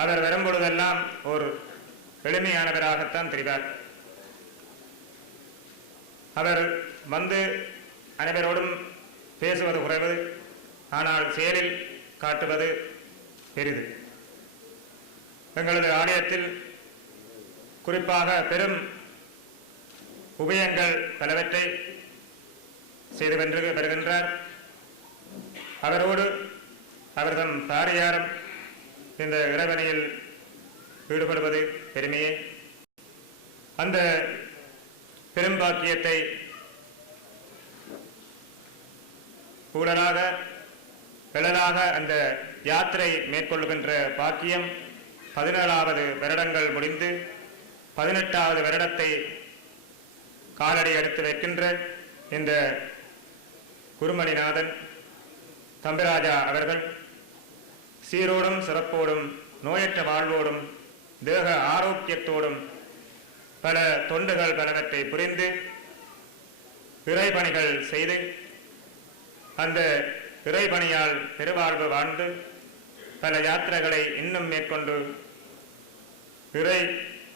அவர் வரும்பொழுதெல்லாம் ஒரு எளிமையானவராகத்தான் தெரிவார். அவர் வந்து அனைவரோடும் பேசுவது குறைவு, ஆனால் செயலில் காட்டுவது பெரிது. எங்களது ஆலயத்தில் குறிப்பாக பெரும் உபயங்கள் பலவற்றை செய்து வருகின்றார். அவரோடு அவர்தம் பாரியாரும் இந்த இறைவனையில் ஈடுபடுவது பெருமையே. அந்த பெரும்பாக்கியத்தை எழலாக அந்த யாத்திரை மேற்கொள்ளுகின்ற பாக்கியம் 17வது வருடங்கள் முடிந்து 18வது வருடத்தை காலடி எடுத்து வைக்கின்ற இந்த குருமணிநாதன் தம்பிராஜா அவர்கள் சீரோடும் சிறப்போடும் நோயற்ற வாழ்வோடும் தேக ஆரோக்கியத்தோடும் பல தொண்டுகள் பலவற்றை புரிந்து இறைபணிகள் செய்து அந்த இறைபணியால் பெருவாழ்வு வாழ்ந்து பல யாத்திரைகளை இன்னும் மேற்கொண்டு இறை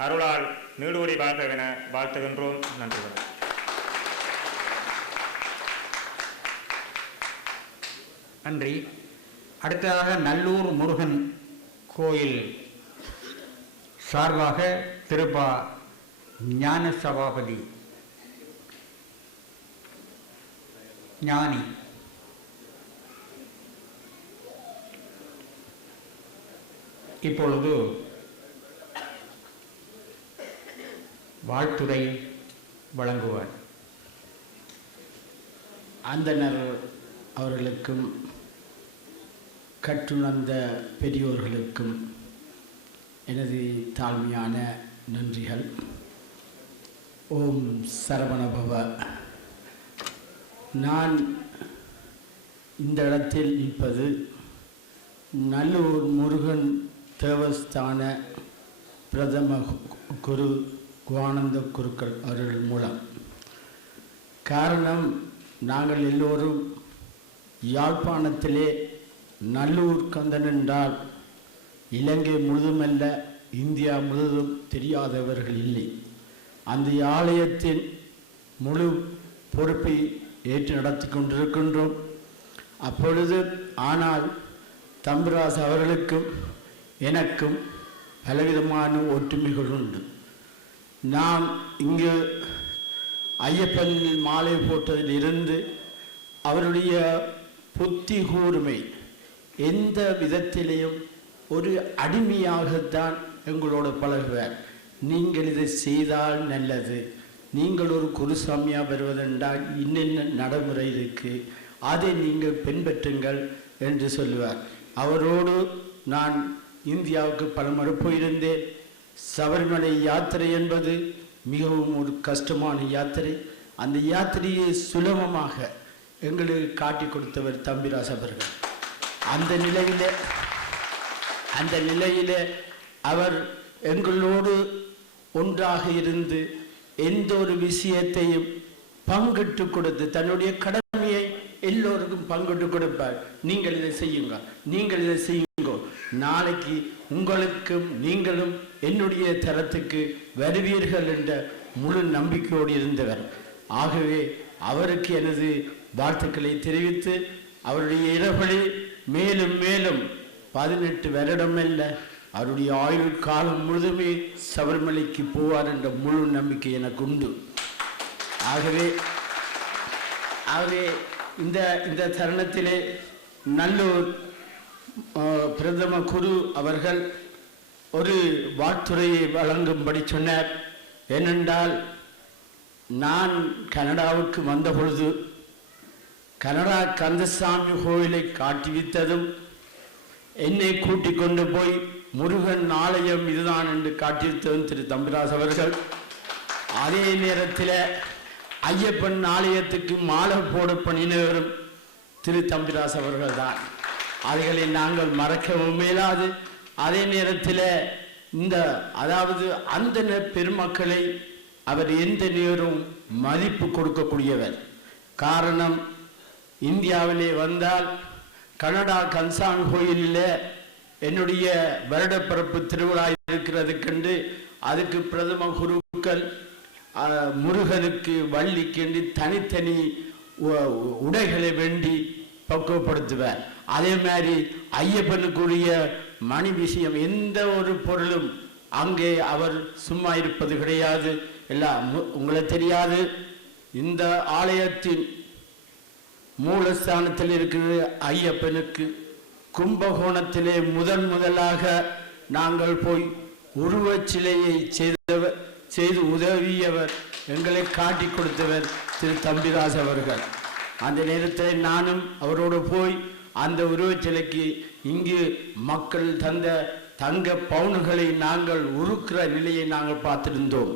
அருளால் நீடூழி வாழ்கவென வாழ்த்துகின்றோம். நன்றிகள். நன்றி. அடுத்ததாக நல்லூர் முருகன் கோயில் சார்பாக திருப்பா ஞான சபாபதி ஞானி இப்பொழுது வாழ்த்துரை வழங்குவார். அந்தனர் அவர்களுக்கும் கற்றுணர்ந்த பெரியோர்களுக்கும் எனது தாழ்மையான நன்றிகள். ஓம் சரவணபவ. நான் இந்த இடத்தில் நிற்பது நல்லூர் முருகன் தேவஸ்தான பிரதம குரு குவானந்த குருக்கள் அவர்கள் மூலம். காரணம், நாங்கள் எல்லோரும் யாழ்ப்பாணத்திலே நல்லூர் கந்தன் என்றால் இலங்கை முழுதுமல்ல இந்தியா முழுவதும் தெரியாதவர்கள் இல்லை. அந்த ஆலயத்தின் முழு பொறுப்பை ஏற்று நடத்தி கொண்டிருக்கின்றோம். அப்பொழுது ஆனால் தம்பிராசு அவர்களுக்கும் எனக்கும் பலவிதமான ஒற்றுமைகள் உண்டு. நாம் இங்கு ஐயப்பனில் மாலை போட்டதிலிருந்து அவருடைய புத்தி கூர்மை எந்த விதத்திலேயும் ஒரு அடிமையாகத்தான் எங்களோடு பழகுவார். நீங்கள் இதை செய்தால் நல்லது, நீங்கள் ஒரு குருசாமியாக வருவதென்றால் இன்னென்ன நடைமுறை இருக்குது, அதை நீங்கள் பின்பற்றுங்கள் என்று சொல்லுவார். அவரோடு நான் இந்தியாவுக்கு பலமுறை போயிருந்தேன். சபரிமலை யாத்திரை என்பது மிகவும் ஒரு கஷ்டமான யாத்திரை. அந்த யாத்திரையை சுலபமாக எங்களுக்கு காட்டி கொடுத்தவர் தம்பிராசு அவர்கள். அந்த நிலையிலே அவர் எங்களோடு ஒன்றாக இருந்து எந்த ஒரு விஷயத்தையும் பங்கிட்டு கொடுத்து தன்னுடைய கடமையை எல்லோருக்கும் பங்கிட்டு கொடுப்பார். நீங்கள் இதை செய்யுங்க, நீங்கள் இதை செய்யுங்க, நாளைக்கு உங்களுக்கும் நீங்களும் என்னுடைய தரத்துக்கு வருவீர்கள் என்ற முழு நம்பிக்கையோடு இருந்தவர். ஆகவே அவருக்கு எனது வாழ்த்துக்களை தெரிவித்து அவருடைய இரவழி மேலும் மேலும் 18 வருடமல்ல அவருடைய ஆயுள் காலம் முழுதுமே சபரிமலைக்கு போவார் என்ற முழு நம்பிக்கை எனக்கு உண்டு. ஆகவே இந்த தருணத்திலே நல்லூர் பிரதம குரு அவர்கள் ஒரு வாழ்த்துறையை வழங்கும்படி சொன்னார். ஏனென்றால் நான் கனடாவுக்கு வந்த பொழுது கனடா கந்தசாமி கோயிலை காட்டி வைத்ததும் என்னை கூட்டிக் கொண்டு போய் முருகன் ஆலயம் இதுதான் என்று காட்டியிருத்ததும் திரு தம்பிராசு அவர்கள். அதே நேரத்தில் ஐயப்பன் ஆலயத்துக்கு மாலை போட பண்ணினவரும் திரு தம்பிராசு அவர்கள் தான். அவைகளை நாங்கள் மறக்கவும் மேலாது. அதே நேரத்தில் அந்த பெருமக்களை அவர் எந்த நேரம் மதிப்பு கொடுக்கக்கூடியவர். காரணம், இந்தியாவிலே வந்தால் கனடா கன்சான் கோயிலில் என்னுடைய வருடப்பிறப்பு திருவிழா இருக்கிறது கண்டு அதுக்கு பிரதம குருக்கள் முருகனுக்கு வள்ளிக்கென்று தனித்தனி உடைகளை வேண்டி பக்குவப்படுத்துவார். அதே மாதிரி ஐயப்பனுக்குரிய மணி விஷயம் எந்த ஒரு பொருளும் அங்கே அவர் சும்மா இருப்பது கிடையாது. எல்லாம் உங்களுக்கு தெரியாது, இந்த ஆலயத்தின் மூலஸ்தானத்தில் இருக்கிற ஐயப்பனுக்கு கும்பகோணத்திலே முதலாக நாங்கள் போய் உருவச்சிலையை செய்து உதவியவர், எங்களை காட்டி கொடுத்தவர் திரு தம்பிராஜ் அவர்கள். அந்த நேரத்தில் நானும் அவரோடு போய் அந்த உருவச்சிலைக்கு இங்கு மக்கள் தந்த தங்க பவுன்களை நாங்கள் உருக்கிற நிலையை நாங்கள் பார்த்திருந்தோம்.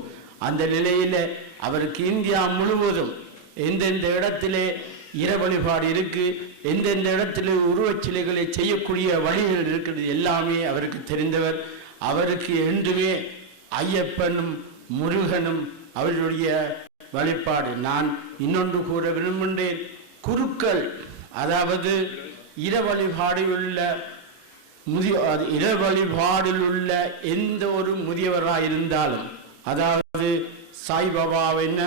அந்த நிலையில் அவருக்கு இந்தியா முழுவதும் எந்தெந்த இடத்திலே இர வழிபாடு இருக்கு, எந்தெந்த இடத்துல உருவச்சிலைகளை செய்யக்கூடிய வழிகள் இருக்கிறது எல்லாமே அவருக்கு தெரிந்தவர். அவருக்கு என்றுமே ஐயப்பனும் முருகனும் அவர்களுடைய வழிபாடு. நான் இன்னொன்று கூற விரும்புகின்றேன், குருக்கள் அதாவது இர வழிபாடில் உள்ள எந்த ஒரு முதியவராக இருந்தாலும், அதாவது சாய்பாபா என்ன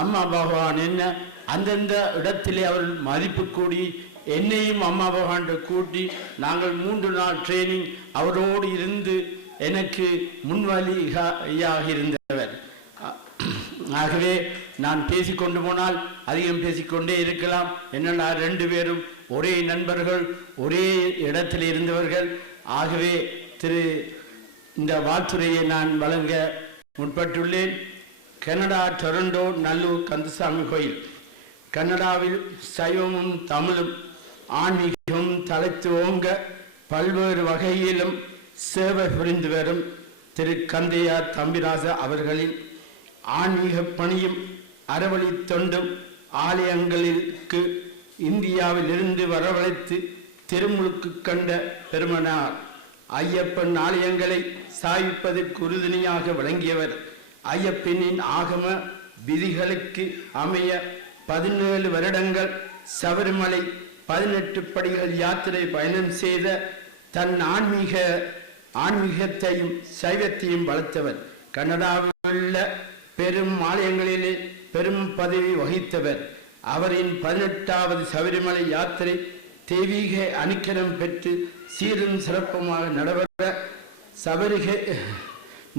அம்மா பகவான் என்ன, அந்தந்த இடத்திலே அவர்கள் மதிப்பு கூடி என்னையும் அம்மா பகவான் கூட்டி நாங்கள் 3 நாள் ட்ரைனிங் அவரோடு இருந்து எனக்கு முன்வழியாக இருந்தவர். ஆகவே நான் பேசிக்கொண்டு போனால் அதிகம் பேசிக்கொண்டே இருக்கலாம். என்னென்னா 2 பேரும் ஒரே நண்பர்கள், ஒரே இடத்தில் இருந்தவர்கள். ஆகவே இந்த வாழ்த்துறையை நான் வழங்க முற்பட்டுள்ளேன். கனடா டொரண்டோ நல்லூர் கந்தசாமி கோயில். கனடாவில் சைவமும் தமிழும் ஆன்மீகமும் தலைத்து ஓங்க பல்வேறு வகையிலும் சேவை புரிந்து வரும் திரு கந்தையா தம்பிராசா அவர்களின் ஆன்மீக பணியும் அறவழி தொண்டும் ஆலயங்களுக்கு இந்தியாவில் இருந்து வரவழைத்து திருமுழுக்கு கண்ட பெருமனார். ஐயப்பன் ஆலயங்களை சாய்ப்பதற்கு உறுதுணையாக விளங்கியவர். ஐயப்பனின் ஆகம விதிகளுக்கு அமைய 17 வருடங்கள் சபரிமலை 18 படிகள் யாத்திரை பயணம் செய்த தன் ஆன்மீகத்தையும் சைவத்தையும் வளர்த்தவர். கனடாவில் உள்ள பெரும் ஆலயங்களிலே பெரும் பதவி வகித்தவர். அவரின் 18வது சபரிமலை யாத்திரை தெய்வீக அனுக்கிரம் பெற்று சீரும் சிறப்புமாக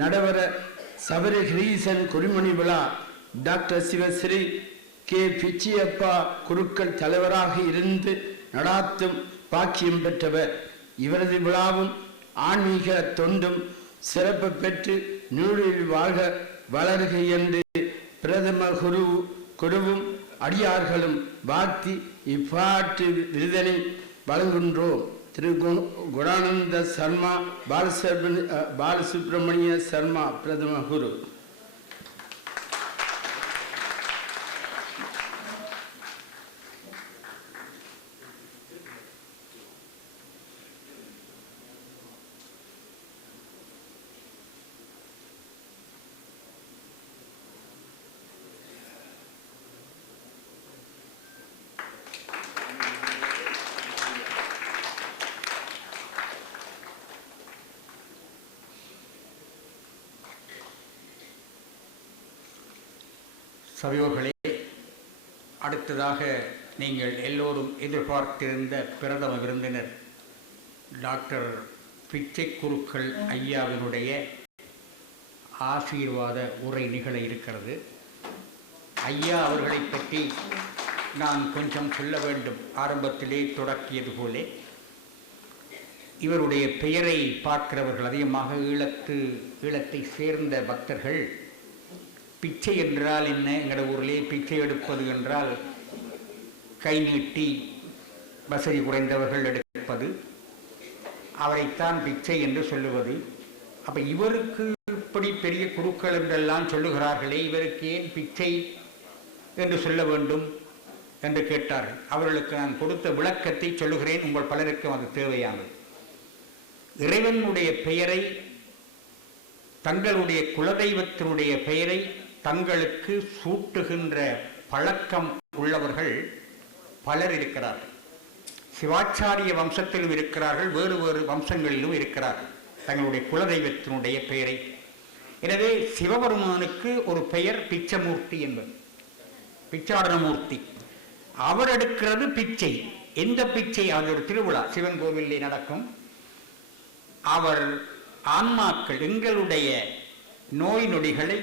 நடவர சபரிகிரீசன் குருமணி விழா டாக்டர் சிவஸ்ரீ கே பிச்சியப்பா குருக்கள் தலைவராக இருந்து நடாத்தும் பாக்கியம் பெற்றவர். இவரது விழாவும் ஆன்மீக தொண்டும் சிறப்பு பெற்று நூலில் வாழ்க வளர்க என்று பிரதம குருவும் அடியார்களும் வாழ்த்தி இப்பாட்டு விருதனை வழங்குகின்றோம். திரு குணானந்த சர்மா பாலசுப்ரமணிய சர்மா பிரதம குரு. சபையோர்களே, அடுத்ததாக நீங்கள் எல்லோரும் எதிர்பார்த்திருந்த பிரதம விருந்தினர் டாக்டர் பிச்சை குருக்கள் ஐயாவினுடைய ஆசீர்வாத உரை நிகழ இருக்கிறது. ஐயா அவர்களை பற்றி நான் கொஞ்சம் சொல்ல வேண்டும். ஆரம்பத்திலே தொடக்கியது போலே இவருடைய பெயரை பார்க்கிறவர்கள் அதிகமாக ஈழத்தை சேர்ந்த பக்தர்கள் பிச்சை என்றால் என்ன, எங்களோட ஊரிலே பிச்சை எடுப்பது என்றால் கை நீட்டி வசதி குறைந்தவர்கள் எடுப்பது, அவரைத்தான் பிச்சை என்று சொல்லுவது. அப்போ இவருக்கு இப்படி பெரிய குருக்கள் என்றெல்லாம் சொல்லுகிறார்களே, இவருக்கு ஏன் பிச்சை என்று சொல்ல வேண்டும் என்று கேட்டார்கள். அவர்களுக்கு நான் கொடுத்த விளக்கத்தை சொல்லுகிறேன், உங்கள் பலருக்கும் அது தேவையானது. இறைவனுடைய பெயரை, தங்களுடைய குலதெய்வத்தினுடைய பெயரை தங்களுக்கு சூட்டுகின்ற பழக்கம் உள்ளவர்கள் பலர் இருக்கிறார்கள். சிவாச்சாரிய வம்சத்திலும் இருக்கிறார்கள், வேறு வேறு வம்சங்களிலும் இருக்கிறார்கள் தங்களுடைய குலதெய்வத்தினுடைய பெயரை. எனவே சிவபெருமானுக்கு ஒரு பெயர் பிச்சமூர்த்தி என்பது, பிச்சாடனமூர்த்தி. அவர் எடுக்கிறது பிச்சை. எந்த பிச்சை? அது ஒரு திருவிழா சிவன் கோவிலே நடக்கும். அவர் ஆன்மாக்கள் எங்களுடைய நோய் நொடிகளை,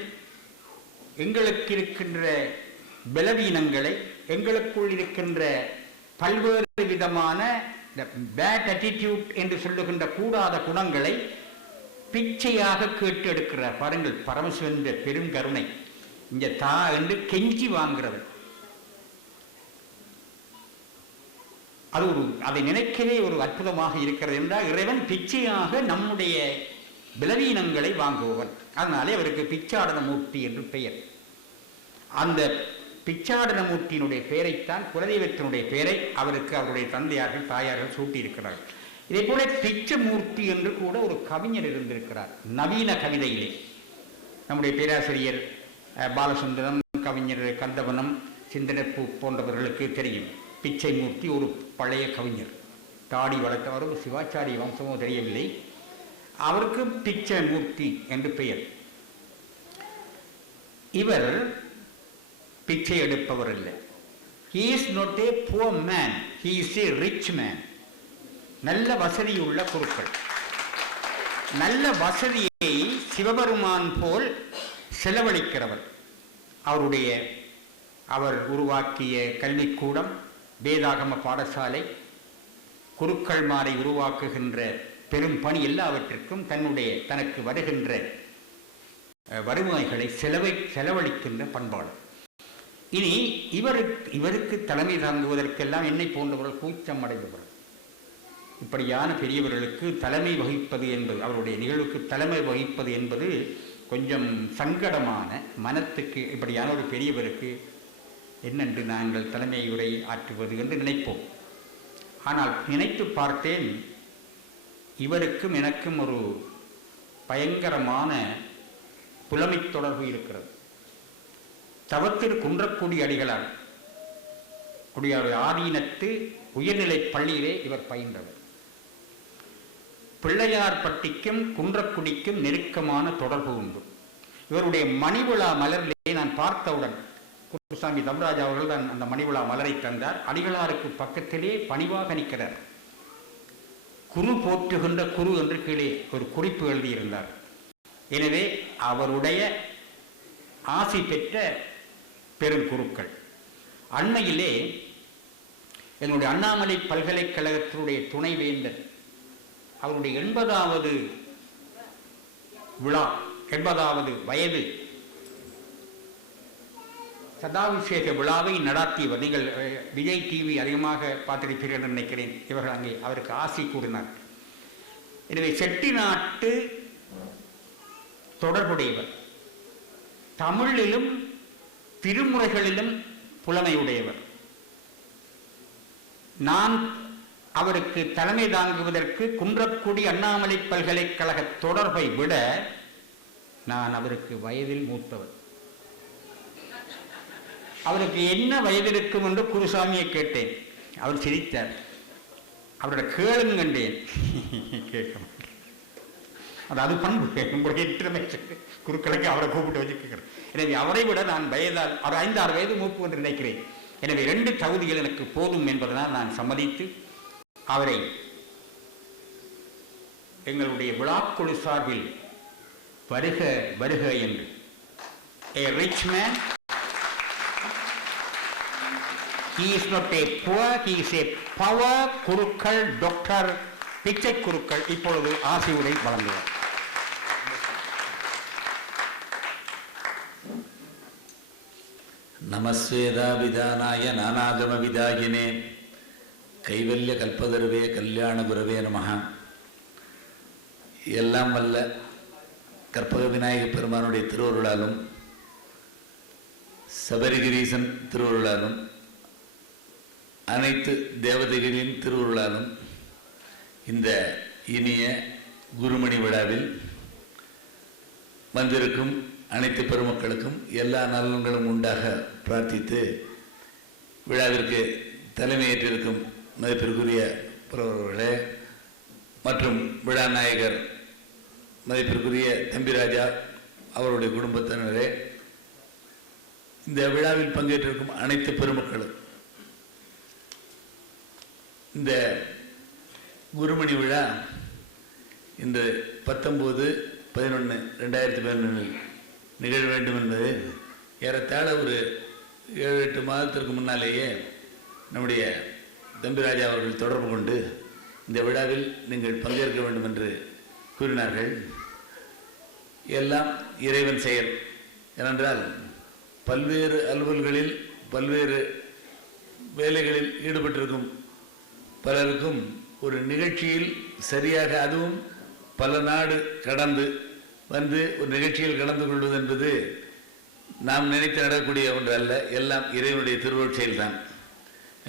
எங்களுக்கு இருக்கின்ற பலவீனங்களை, எங்களுக்குள் இருக்கின்ற பல்வேறு விதமான பேட் அட்டிடியூட் என்று சொல்லுகின்ற கூடாத குணங்களை பிச்சையாக கேட்டு எடுக்கிறார். பாருங்கள், பரமசிவன் பெரும் கருணை. இங்க தா என்று கெஞ்சி வாங்கிறது. அது அதை நினைக்கவே ஒரு அற்புதமாக இருக்கிறது என்றால், இறைவன் பிச்சையாக நம்முடைய பலவீனங்களை வாங்குபவன். அதனாலே அவருக்கு பிச்சாடனமூர்த்தி என்று பெயர். அந்த பிச்சாடனமூர்த்தியினுடைய பெயரைத்தான், குலதெய்வத்தினுடைய பெயரை அவருக்கு அவருடைய தந்தையார்கள் தாயார்கள் சூட்டியிருக்கிறார்கள். இதே போல பிச்சமூர்த்தி என்று கூட ஒரு கவிஞர் இருந்திருக்கிறார் நவீன கவிதையிலே. நம்முடைய பேராசிரியர் பாலசுந்தரம், கவிஞர் கந்தவனம், சிந்தனப்பூ போன்றவர்களுக்கு தெரியும். பிச்சைமூர்த்தி ஒரு பழைய கவிஞர், தாடி வளர்த்தவர், சிவாச்சாரிய வம்சமோ தெரியவில்லை. அவருக்கு பிச்சைமூர்த்தி என்று பெயர். இவர் பிச்சை எடுப்பவர் இல்லை. He is not a poor man, he is a rich man. நல்ல வசதியுள்ள குருக்கள். நல்ல வசதியை சிவபெருமான் போல் செலவழிக்கிறவர். அவர் உருவாக்கிய கல்விக்கூடம், வேதாகம பாடசாலை, குருக்கள்மாரை உருவாக்குகின்ற பெரும் பணி எல்லாவற்றிற்கும் தனக்கு வருகின்ற வருவாய்களை செலவழிக்கின்ற பண்பாடு. இனி இவருக்கு தலைமை தாங்குவதற்கெல்லாம் என்னை போன்றவர்கள் கூச்சம் அடைந்தவர்கள். இப்படியான பெரியவர்களுக்கு தலைமை வகிப்பது என்பது, அவருடைய நிகழ்வுக்கு தலைமை வகிப்பது என்பது கொஞ்சம் சங்கடமான மனத்துக்கு. இப்படியான ஒரு பெரியவருக்கு என்னென்று நாங்கள் தலைமை உரை ஆற்றுவது என்று நினைப்போம். ஆனால் நினைத்து பார்த்தேன், இவருக்கும் எனக்கும் ஒரு பயங்கரமான புலமை தொடர்பு இருக்கிறது. தவத்திற்கு குன்றக்கூடிய அடிகளார் ஆதீனத்து உயர்நிலை பள்ளியிலே இவர் பயின்றவர். பிள்ளையார்பட்டிக்கும் குன்றக்குடிக்கும் நெருக்கமான தொடர்பு உண்டு. இவருடைய மணிவிழா மலரிலே நான் பார்த்தவுடன், குருசாமி தம்பராஜா அவர்கள் தான் அந்த மணிவிழா மலரை தந்தார். அடிகளாருக்கு பக்கத்திலே பணிவாக நிற்கிறார். குரு போற்றுகின்ற குரு என்று கீழே ஒரு குறிப்பு எழுதியிருந்தார். எனவே அவருடைய ஆசி பெற்ற பெருங்குருக்கள். அண்மையிலே என்னுடைய அண்ணாமலை பல்கலைக்கழகத்தினுடைய துணைவேந்தர் அவருடைய 80வது விழா, 80வது வயது சதாபிஷேக விழாவை நடத்தியவர். நீங்கள் விஜய் டிவி அதிகமாக பார்த்திருப்பீர்கள் என்று நினைக்கிறேன். இவர்கள் அங்கே அவருக்கு ஆசி கூறினார். எனவே செட்டிநாட்டு தொடர்புடையவர், தமிழிலும் திருமுறைகளிலும் புலமையுடையவர். நான் அவருக்கு தலைமை தாங்குவதற்கு குன்றக்குடி அண்ணாமலை பல்கலைக்கழக தொடர்பை விட நான் அவருக்கு வயதில் மூத்தவர். அவருக்கு என்ன வயது இருக்கும் என்று குருசாமியை கேட்டேன். அவர் சிரித்தார். அவருடைய கேளுங்கண்டேன், கேட்க மாட்டேன். அது பண்பு, குருக்களுக்கு அவரை கூப்பிட்டு வச்சுக்கிறேன். எனவே அவரை விட நான் வயதால் அவர் 5-6 வயது மூப்பு என்று நினைக்கிறேன். எனவே 2 தகுதிகள் எனக்கு போதும் என்பதனால் நான் சம்மதித்து அவரை எங்களுடைய விழாக்குழு சார்பில் வருக வருக என்று, a rich man, he is not a poor, he is a power. குருக்கள் டாக்டர் பிச்சை குருக்கள் இப்பொழுது ஆசியுரை வழங்குவார். நமஸ்வேதா விதானாய நானாகம விதாயினே கைவல்ய கல்பதருவே கல்யாண குரவே நமஹ. எல்லாம் வல்ல கற்பக விநாயக பெருமானுடைய திருவருளாலும் சபரிகிரீசன் திருவருளாலும் அனைத்து தேவதைகளின் திருவருளாலும் இந்த இனிய குருமணி விழாவில் வந்திருக்கும் அனைத்து பெருமக்களுக்கும் எல்லா நலன்களும் உண்டாக பிரார்த்தித்து, விழாவிற்கு தலைமையேற்றிருக்கும் மதிப்பிற்குரிய புலவர்களே மற்றும் விழா நாயகர் மதிப்பிற்குரிய தம்பிராஜா அவருடைய குடும்பத்தினரே, இந்த விழாவில் பங்கேற்றிருக்கும் அனைத்து பெருமக்களும், இந்த குருமணி விழா இன்று 19/11/2011 நிகழ வேண்டும் என்பது ஏறத்தாழ ஒரு 7-8 மாதத்திற்கு முன்னாலேயே நம்முடைய தம்பிராஜா அவர்கள் தொடர்பு கொண்டு இந்த விழாவில் நீங்கள் பங்கேற்க வேண்டும் என்று கூறினார்கள். எல்லாம் இறைவன் செயல். ஏனென்றால் பல்வேறு அலுவல்களில் பல்வேறு வேலைகளில் ஈடுபட்டிருக்கும் பலருக்கும் ஒரு நிகழ்ச்சியில் சரியாக, அதுவும் பல நாடு கடந்து வந்து ஒரு நிகழ்ச்சியில் கலந்து கொள்வது என்பது நாம் நினைத்து நடக்கக்கூடிய ஒன்று அல்ல. எல்லாம் இறைவனுடைய திருவருட் செயல்தான்.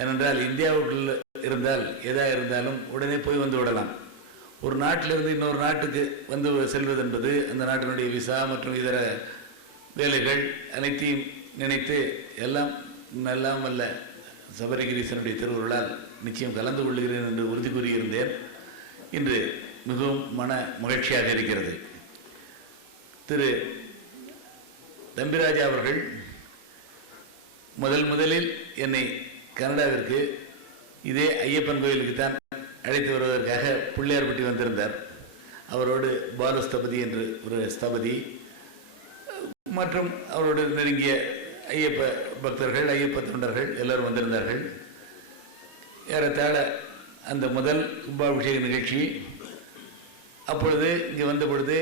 ஏனென்றால் இந்தியாவுக்குள்ள இருந்தால் எதாக இருந்தாலும் உடனே போய் வந்து விடலாம். ஒரு நாட்டிலிருந்து இன்னொரு நாட்டுக்கு வந்து செல்வது என்பது அந்த நாட்டினுடைய விசா மற்றும் இதர வேலைகள் அனைத்தையும் நினைத்து எல்லாம் வல்ல சபரிகிரீசனுடைய திருவுருளால் நிச்சயம் கலந்து கொள்கிறேன் என்று உறுதி கூறியிருந்தேன். இன்று மிகவும் மன மகிழ்ச்சியாக இருக்கிறது. திரு தம்பிராஜா அவர்கள் முதலில் என்னை கனடாவிற்கு இதே ஐயப்பன் கோயிலுக்கு தான் அழைத்து வருவதற்காக பிள்ளையார்பட்டி வந்திருந்தார். அவரோடு பாலு ஸ்தபதி என்று ஒரு ஸ்தபதி மற்றும் அவரோடு நெருங்கிய ஐயப்ப பக்தர்கள், ஐயப்ப தொண்டர்கள் எல்லோரும் வந்திருந்தார்கள். ஏறத்தாழ அந்த முதல் கும்பாபிஷேக நிகழ்ச்சி அப்பொழுது இங்கே வந்த பொழுது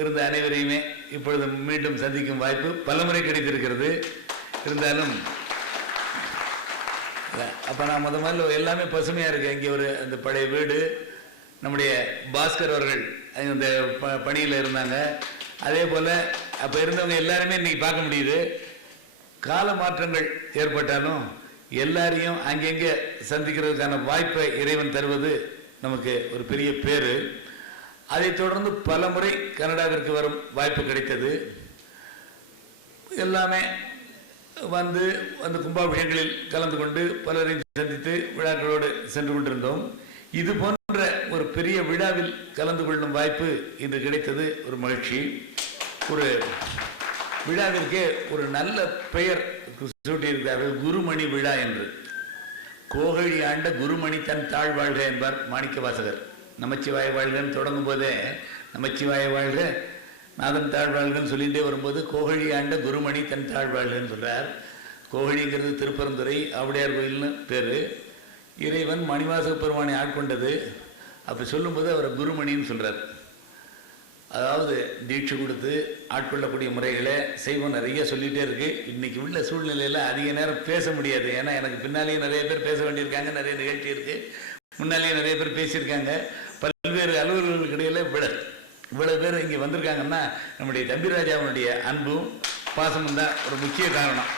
இருந்த அனைவரையுமே இப்பொழுது மீண்டும் சந்திக்கும் வாய்ப்பு பலமுறை கிடைத்திருக்கிறது. இருந்தாலும் அப்போ நான் முதல்ல எல்லாமே பசுமையாக இருக்கு. இங்கே ஒரு அந்த பழைய வீடு, நம்முடைய பாஸ்கர் அவர்கள் அந்த பணியில் இருந்தாங்க. அதே போல் அப்போ இருந்தவங்க எல்லாருமே இன்னைக்கு பார்க்க முடியுது. கால மாற்றங்கள் ஏற்பட்டாலும் எல்லாரையும் அங்கங்கே சந்திக்கிறதுக்கான வாய்ப்பை இறைவன் தருவது நமக்கு ஒரு பெரிய பேரு. அதைத் தொடர்ந்து பல முறை கனடாவிற்கு வரும் வாய்ப்பு கிடைத்தது. எல்லாமே வந்து அந்த கும்பாபிஷேகங்களில் கலந்து கொண்டு பலரையும் சந்தித்து விழாக்களோடு சென்று கொண்டிருந்தோம். இது போன்ற ஒரு பெரிய விழாவில் கலந்து கொள்ளும் வாய்ப்பு இன்று கிடைத்தது. ஒரு மகிழ்ச்சி. ஒரு விழாவிற்கே ஒரு நல்ல பெயர் சூட்டியிருக்கிறார்கள், குருமணி விழா என்று. கோகழி ஆண்ட குருமணி தன் தாழ் வாழ்க என்பார் மாணிக்க வாசகர். நமச்சிவாய வாழ்கன்னு தொடங்கும் போதே நமச்சிவாய வாழ்க நாதன் தாழ் வாழ்கன்னு சொல்லிகிட்டே வரும்போது கோகழி ஆண்ட குருமணி தன் தாழ் வாழ்கன்னு சொல்கிறார். கோகழிங்கிறது திருப்பரந்துரை ஆவுடையார் கோயில்னு பேர். இறைவன் மணிவாசக பெருமானை ஆட்கொண்டது. அப்படி சொல்லும்போது அவரை குருமணின்னு சொல்கிறார். அதாவது தீட்சை கொடுத்து ஆட்கொள்ளக்கூடிய முறைகளை செய்வோம் நிறைய சொல்லிகிட்டே இருக்குது. இன்றைக்கி உள்ள சூழ்நிலையில் அதிக நேரம் பேச முடியாது. ஏன்னா எனக்கு பின்னாலேயே நிறைய பேர் பேச வேண்டியிருக்காங்க, நிறைய நிகழ்ச்சி இருக்குது, முன்னாலேயே நிறைய பேர் பேசியிருக்காங்க. பல்வேறு அலுவலர்களுக்கு இடையில் இவ்வளவு பேர் இங்கே வந்திருக்காங்கன்னா நம்முடைய தம்பிராஜாவுடைய அன்பும் பாசமும் தான் ஒரு முக்கிய காரணம்.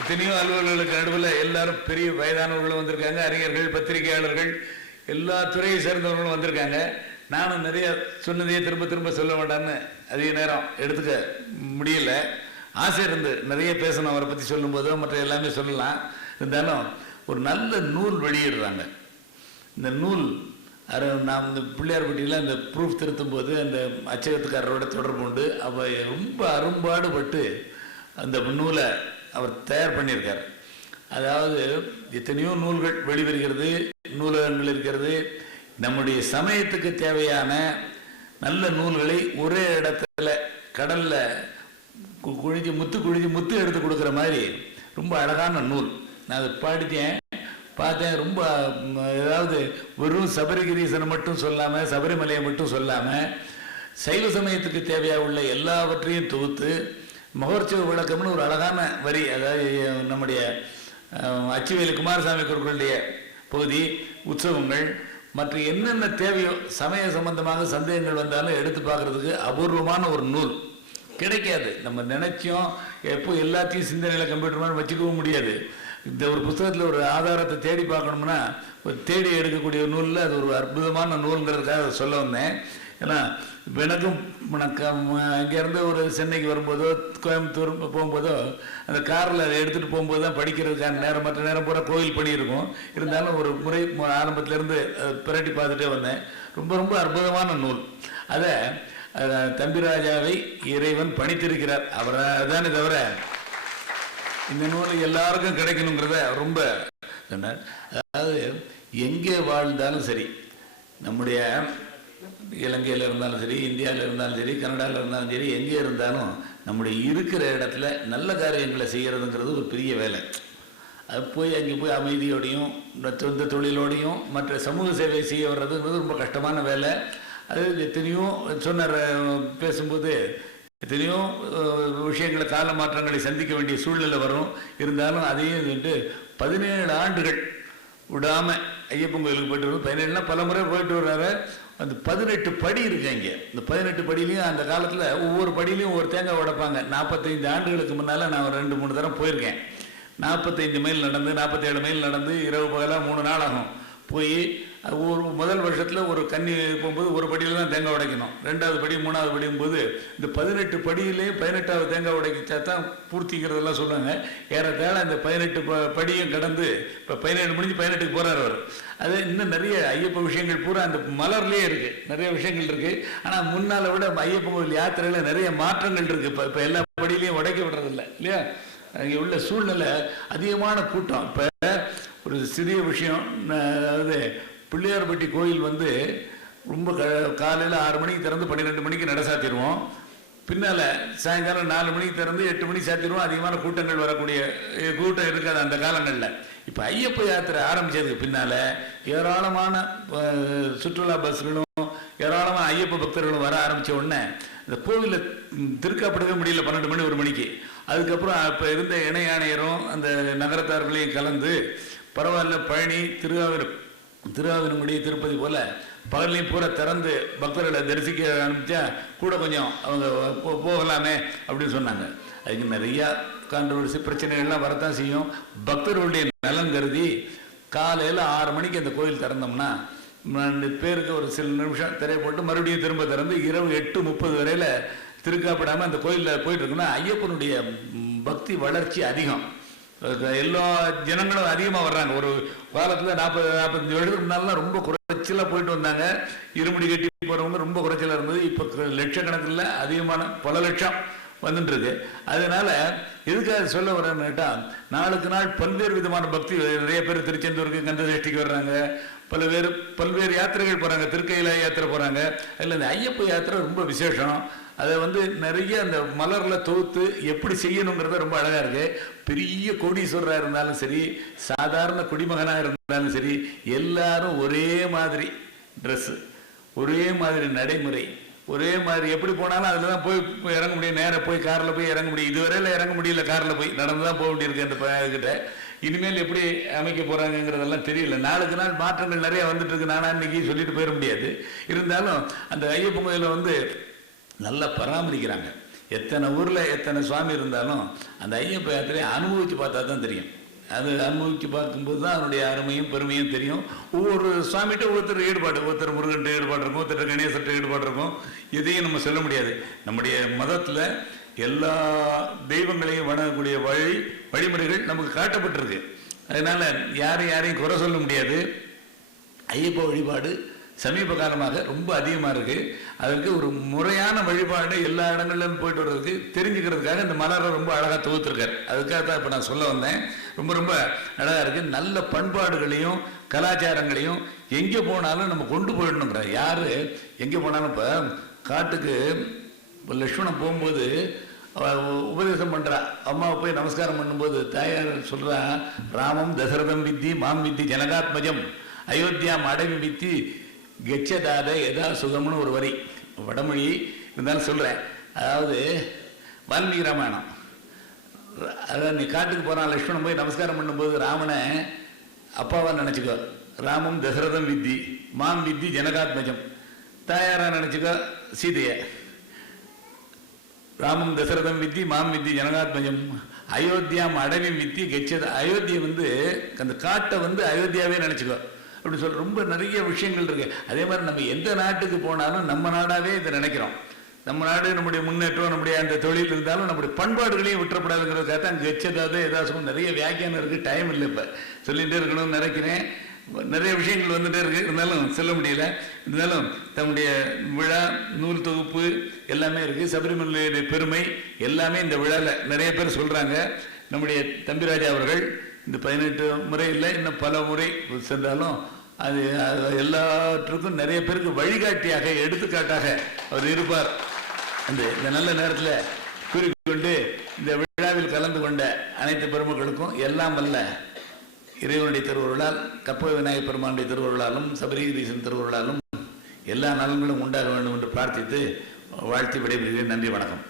எத்தனையோ அலுவலர்களுக்கு நடுவில் எல்லாரும் பெரிய வயதானவர்களும் வந்திருக்காங்க, அறிஞர்கள், பத்திரிகையாளர்கள், எல்லா துறையை சேர்ந்தவர்களும் வந்திருக்காங்க. நானும் நிறைய சொன்னதையே திரும்ப சொல்ல வேண்டாம்னு அதிக நேரம் எடுத்துக்க முடியல. ஆசை இருந்து நிறைய பேசணும் அவரை பற்றி சொல்லும்போதோ மற்ற எல்லாமே சொல்லலாம். இருந்தாலும் ஒரு நல்ல நூல் வெளியிடுறாங்க. இந்த நூல் நாம் இந்த பிள்ளையார்பட்டியில் அந்த ப்ரூஃப் திருத்தும் போது அந்த அச்சகத்துக்காரரோட தொடர்பு கொண்டு அவர் ரொம்ப அரும்பாடுபட்டு அந்த நூலை அவர் தயார் பண்ணியிருக்கார். அதாவது எத்தனையோ நூல்கள் வெளிவருகிறது, நூலகங்கள் இருக்கிறது. நம்முடைய சமயத்துக்கு தேவையான நல்ல நூல்களை ஒரே இடத்துல கடல்ல குழிஞ்சு முத்து எடுத்து கொடுக்குற மாதிரி ரொம்ப அழகான நூல். நான் அதை பார்த்தேன். ரொம்ப ஏதாவது வெறும் சபரிகிரீசனை மட்டும் சொல்லாமல், சபரிமலையை மட்டும் சொல்லாமல், சைவ சமயத்துக்கு தேவையாக உள்ள எல்லாவற்றையும் தொகுத்து மகோற்சவ விளக்கம்னு ஒரு அழகான வரி. அதாவது நம்முடைய அச்சுவேலி குமாரசாமி குருக்களுடைய பகுதி, உற்சவங்கள் மற்ற என்னென்ன தேவையோ சமய சம்பந்தமாக சந்தேகங்கள் வந்தாலும் எடுத்து பார்க்கறதுக்கு அபூர்வமான ஒரு நூல் கிடைக்காது. நம்ம நினைச்சோம் எப்போ எல்லாத்தையும் சிந்தனையில் கம்ப்யூட்டர் மாதிரி வச்சுக்கவும் முடியாது. இந்த ஒரு புத்தகத்தில் ஒரு ஆதாரத்தை தேடி பார்க்கணும்னா ஒரு தேடி எடுக்கக்கூடிய நூலில் அது ஒரு அற்புதமான நூல்ங்கிறதுக்காக சொல்ல வந்தேன். ஏன்னா இப்போ எனக்கும் அங்கேருந்து ஒரு சென்னைக்கு வரும்போதோ கோயம்புத்தூர் போகும்போதோ அந்த காரில் அதை எடுத்துகிட்டு போகும்போது தான் படிக்கிறதுக்கான நேரம், மற்ற நேரம் பூரா கோயில் படி இருக்கும். இருந்தாலும் ஒரு முறை ஆரம்பத்திலேருந்து பிரட்டி பார்த்துட்டே வந்தேன். ரொம்ப ரொம்ப அற்புதமான நூல். அதை தம்பிராஜாவை இறைவன் பணித்திருக்கிறார். அவரை தானே தவிர இந்த நூல் எல்லாருக்கும் கிடைக்கணுங்கிறத ரொம்ப சொன்னார். அதாவது எங்கே வாழ்ந்தாலும் சரி, நம்முடைய இலங்கையில் இருந்தாலும் சரி, இந்தியாவில் இருந்தாலும் சரி, கனடாவில் இருந்தாலும் சரி, எங்கே இருந்தாலும் நம்முடைய இருக்கிற இடத்துல நல்ல காரியங்களை செய்கிறதுங்கிறது ஒரு பெரிய வேலை. அது போய் அங்கே போய் அமைதியோடையும் சொந்த தொழிலோடையும் மற்ற சமூக சேவை செய்ய வர்றதுங்கிறது ரொம்ப கஷ்டமான வேலை. அது எத்தனையோ சொன்னார் பேசும்போது, எத்தனையோ விஷயங்களை கால மாற்றங்களை சந்திக்க வேண்டிய சூழ்நிலை வரும். இருந்தாலும் அதையும் வந்துட்டு 17 ஆண்டுகள் விடாமல் ஐயப்பன் கோயிலுக்கு போயிட்டு வரும். 17னா பல முறை போயிட்டு வர்றாரு. அந்த 18 படி இருக்கு இங்கே. இந்த 18 படியிலையும் அந்த காலத்தில் ஒவ்வொரு படியிலையும் ஒவ்வொரு தேங்காய் உடைப்பாங்க. 45 ஆண்டுகளுக்கு முன்னால் நான் 2-3 தரம் போயிருக்கேன். 45 மைல் நடந்து 47 மைல் நடந்து இரவு பகலாக 3 நாள் ஆகும். போய் ஒரு முதல் வருஷத்தில் ஒரு கன்னி போகும்போது ஒரு படியில் தான் தேங்காய் உடைக்கணும். 2வது படி 3வது படிக்கும்போது இந்த 18 படியிலே 18வது தேங்காய் உடைச்சா தான் பூர்த்திங்கிறதெல்லாம் சொல்லுவாங்க. ஏறத்தாழ அந்த 18 படியும் கடந்து இப்போ 17 முடிஞ்சு 18க்கு போகிறார் அவர். அது இன்னும் நிறைய ஐயப்ப விஷயங்கள் பூரா அந்த மலர்லேயே இருக்குது, நிறைய விஷயங்கள் இருக்குது. ஆனால் முன்னால் விட ஐயப்பன் கோவில் யாத்திரையில் நிறைய மாற்றங்கள் இருக்குது. இப்போ எல்லா படியிலையும் உடைக்க விடுறதில்லை இல்லையா? அங்கே உள்ள சூழ்நிலை அதிகமான கூட்டம். இப்போ ஒரு சிறிய விஷயம், அதாவது பிள்ளையார்பட்டி கோயில் வந்து ரொம்ப காலையில் 6 மணிக்கு திறந்து 12 மணிக்கு நட சாத்திடுவோம். பின்னால் சாயங்காலம் 4 மணிக்கு திறந்து 8 மணிக்கு சாத்திடுவோம். அதிகமான கூட்டங்கள் வரக்கூடிய கூட்டம் இருக்காது அந்த காலங்களில். இப்போ ஐயப்ப யாத்திரை ஆரம்பித்ததுக்கு பின்னால் ஏராளமான சுற்றுலா பஸ்களும் ஏராளமான ஐயப்ப பக்தர்களும் வர ஆரம்பித்த உடனே இந்த கோவிலில் திருக்காப்பிடவே முடியல 12 மணி 1 மணிக்கு. அதுக்கப்புறம் இப்போ இருந்த இணை ஆணையரும் அந்த நகரத்தார்களையும் கலந்து பரவாயில்ல, பழனி திருவாவினங்குடி திருப்பதி போல பகல்லையும் பூரா திறந்து பக்தர்களை தரிசிக்க ஆரம்பித்தா கூட கொஞ்சம் அவங்க போகலாமே அப்படின்னு சொன்னாங்க. அதுக்கு நிறையா கான்ட்ரவர்சி பிரச்சனைகள்லாம் வரத்தான் செய்யும். பக்தர்களுடைய நலன் கருதி காலையில் 6 மணிக்கு அந்த கோயில் திறந்தோம்னா 2 பேருக்கு ஒரு சில நிமிஷம் திரையை போட்டு மறுபடியும் திரும்ப திறந்து இரவு 8:30 வரையில் திருக்காப்பிடாமல் அந்த கோயிலில் போயிட்டு இருக்குன்னா ஐயப்பனுடைய பக்தி வளர்ச்சி அதிகம். எல்லா ஜனங்களும் அதிகமாக வர்றாங்க. ஒரு காலத்தில் 40-45 வருடத்துக்கு முன்னாலாம் ரொம்ப குறைச்சலாக போயிட்டு வந்தாங்க. இருமுடி கட்டி போகிறவங்க ரொம்ப குறைச்சலாக இருந்தது. இப்போ லட்சக்கணக்கில் அதிகமான பல லட்சம் வந்துட்டு இருக்கு. அதனால எதுக்காக சொல்ல வரேன்னு கேட்டால், நாளுக்கு நாள் பல்வேறு விதமான பக்தி. நிறைய பேர் திருச்செந்தூருக்கு கந்தசஷ்டிக்கு வர்றாங்க, பல்வேறு யாத்திரைகள் போகிறாங்க, திருக்கையில யாத்திரை போகிறாங்க. அதில் இந்த ஐயப்ப யாத்திரை ரொம்ப விசேஷம். அதை வந்து நிறைய அந்த மலரில் தொகுத்து எப்படி செய்யணுங்கிறத ரொம்ப அழகாக இருக்குது. பெரிய கோடீஸ்வரராக இருந்தாலும் சரி, சாதாரண குடிமகனாக இருந்தாலும் சரி, எல்லாரும் ஒரே மாதிரி ட்ரெஸ்ஸு, ஒரே மாதிரி நடைமுறை, ஒரே மாதிரி எப்படி போனாலும் அதில் தான் போய் இறங்க முடியும். நேராக போய் காரில் போய் இறங்க முடியும். இதுவரையில் இறங்க முடியல, காரில் போய் நடந்து தான் போக வேண்டியிருக்கு அந்த கிட்ட. இனிமேல் எப்படி அமைக்க போகிறாங்கிறதெல்லாம் தெரியல. நாளுக்கு நாள் மாற்றங்கள் நிறைய வந்துட்டு இருக்கு. நானா இன்னைக்கு சொல்லிட்டு போயிட முடியாது. இருந்தாலும் அந்த ஐயப்பன் கோயிலை வந்து நல்லா பராமரிக்கிறாங்க. எத்தனை ஊரில் எத்தனை சுவாமி இருந்தாலும் அந்த ஐயப்ப யாத்திரையை அனுபவித்து பார்த்தா தான் தெரியும். அது அனுபவித்து பார்க்கும்போது தான் அதனுடைய அருமையும் பெருமையும் தெரியும். ஒவ்வொரு சுவாமிகிட்ட ஒருத்தர் ஈடுபாடு, ஒருத்தர் முருகன்ட்டு ஈடுபாடு இருக்கும், ஒருத்தர் கணேசர்கிட்ட ஈடுபாடு இருக்கும். இதையும் நம்ம சொல்ல முடியாது. நம்முடைய மதத்தில் எல்லா தெய்வங்களையும் வணங்கக்கூடிய வழிமுறைகள் நமக்கு காட்டப்பட்டிருக்கு. அதனால் யாரையும் குறை சொல்ல முடியாது. ஐயப்ப வழிபாடு சமீப காலமாக ரொம்ப அதிகமாக இருக்குது. அதற்கு ஒரு முறையான வழிபாடு எல்லா இடங்கள்லையும் போயிட்டு வர்றதுக்கு தெரிஞ்சுக்கிறதுக்காக இந்த மலரை ரொம்ப அழகாக தொகுத்துருக்கார். அதுக்காக தான் இப்போ நான் சொல்ல வந்தேன். ரொம்ப ரொம்ப அழகாக இருக்குது. நல்ல பண்பாடுகளையும் கலாச்சாரங்களையும் எங்கே போனாலும் நம்ம கொண்டு போயிடணுங்கிறார். யார் எங்கே போனாலும் இப்போ காட்டுக்கு இப்போ லக்ஷ்மணன் போகும்போது உபதேசம் பண்ணுறா. அம்மாவை போய் நமஸ்காரம் பண்ணும்போது தாயார் சொல்கிறா, ராமம் தசரதம் வித்தி மாம் வித்தி ஜனகாத்மஜம் அயோத்தியாம் அடவி வித்தி கெச்சதாத எதா சுகம்னு ஒரு வரி வடமொழி இருந்தாலும் சொல்கிறேன். அதாவது வால்மீகி ராமாயணம். அதாவது நீ காட்டுக்கு போகிறான், லக்ஷ்மணன் போய் நமஸ்காரம் பண்ணும்போது ராமனை அப்பாவாக நினச்சிக்கோ, ராமம் தசரதம் வித்தி மாம் வித்தி ஜனகாத்மஜம். தாயாராக நினச்சிக்கோ சீதையை, ராமம் தசரதம் வித்தி மாம் வித்தி ஜனகாத்மஜம் அயோத்தியாம் அடவி வித்தி கெச்சத. அயோத்தியை வந்து அந்த காட்டை வந்து அயோத்தியாவே நினச்சிக்கோ. அப்படி சொல்ல ரொம்ப நிறைய விஷயங்கள் இருக்கு. அதே மாதிரி நம்ம எந்த நாட்டுக்கு போனாலும் நம்ம நாடாவே இதை நினைக்கிறோம். நம்ம நாடு நம்முடைய முன்னேற்றம், நம்முடைய அந்த தொழில் இருந்தாலும் நம்முடைய பண்பாடுகளையும் விட்டுறப்படாதுங்கிறதுக்காக தான் கெச்சதாவது ஏதாச்சும் நிறைய வியாக்கியானம் இருக்குது. டைம் இல்லை, இப்போ சொல்லிகிட்டே இருக்கணும்னு நினைக்கிறேன். நிறைய விஷயங்கள் வந்துட்டே இருக்கு, இருந்தாலும் சொல்ல முடியல. இருந்தாலும் தம்முடைய விழா, நூல் தொகுப்பு எல்லாமே இருக்கு. சபரிமலையுடைய பெருமை எல்லாமே இந்த விழாவில் நிறைய பேர் சொல்றாங்க. நம்முடைய தம்பிராஜா அவர்கள் இந்த 18 முறை இல்லை, இன்னும் பல முறை சென்றாலும் அது எல்லாற்றுக்கும் நிறைய பேருக்கு வழிகாட்டியாக, எடுத்துக்காட்டாக அவர் இருப்பார். இந்த நல்ல நேரத்தில் கூறிக்கொண்டு இந்த விழாவில் கலந்து கொண்ட அனைத்து பெருமக்களுக்கும் எல்லாம் வல்ல இறைவனுடைய திருவருளால், கற்பக விநாயகப் பெருமானுடைய திருவருளாலும், சபரிகிரீசன் திருவருளாலும் எல்லா நலன்களும் உண்டாக வேண்டும் என்று பிரார்த்தித்து வாழ்த்தி விடைபெறுகிறேன். நன்றி, வணக்கம்.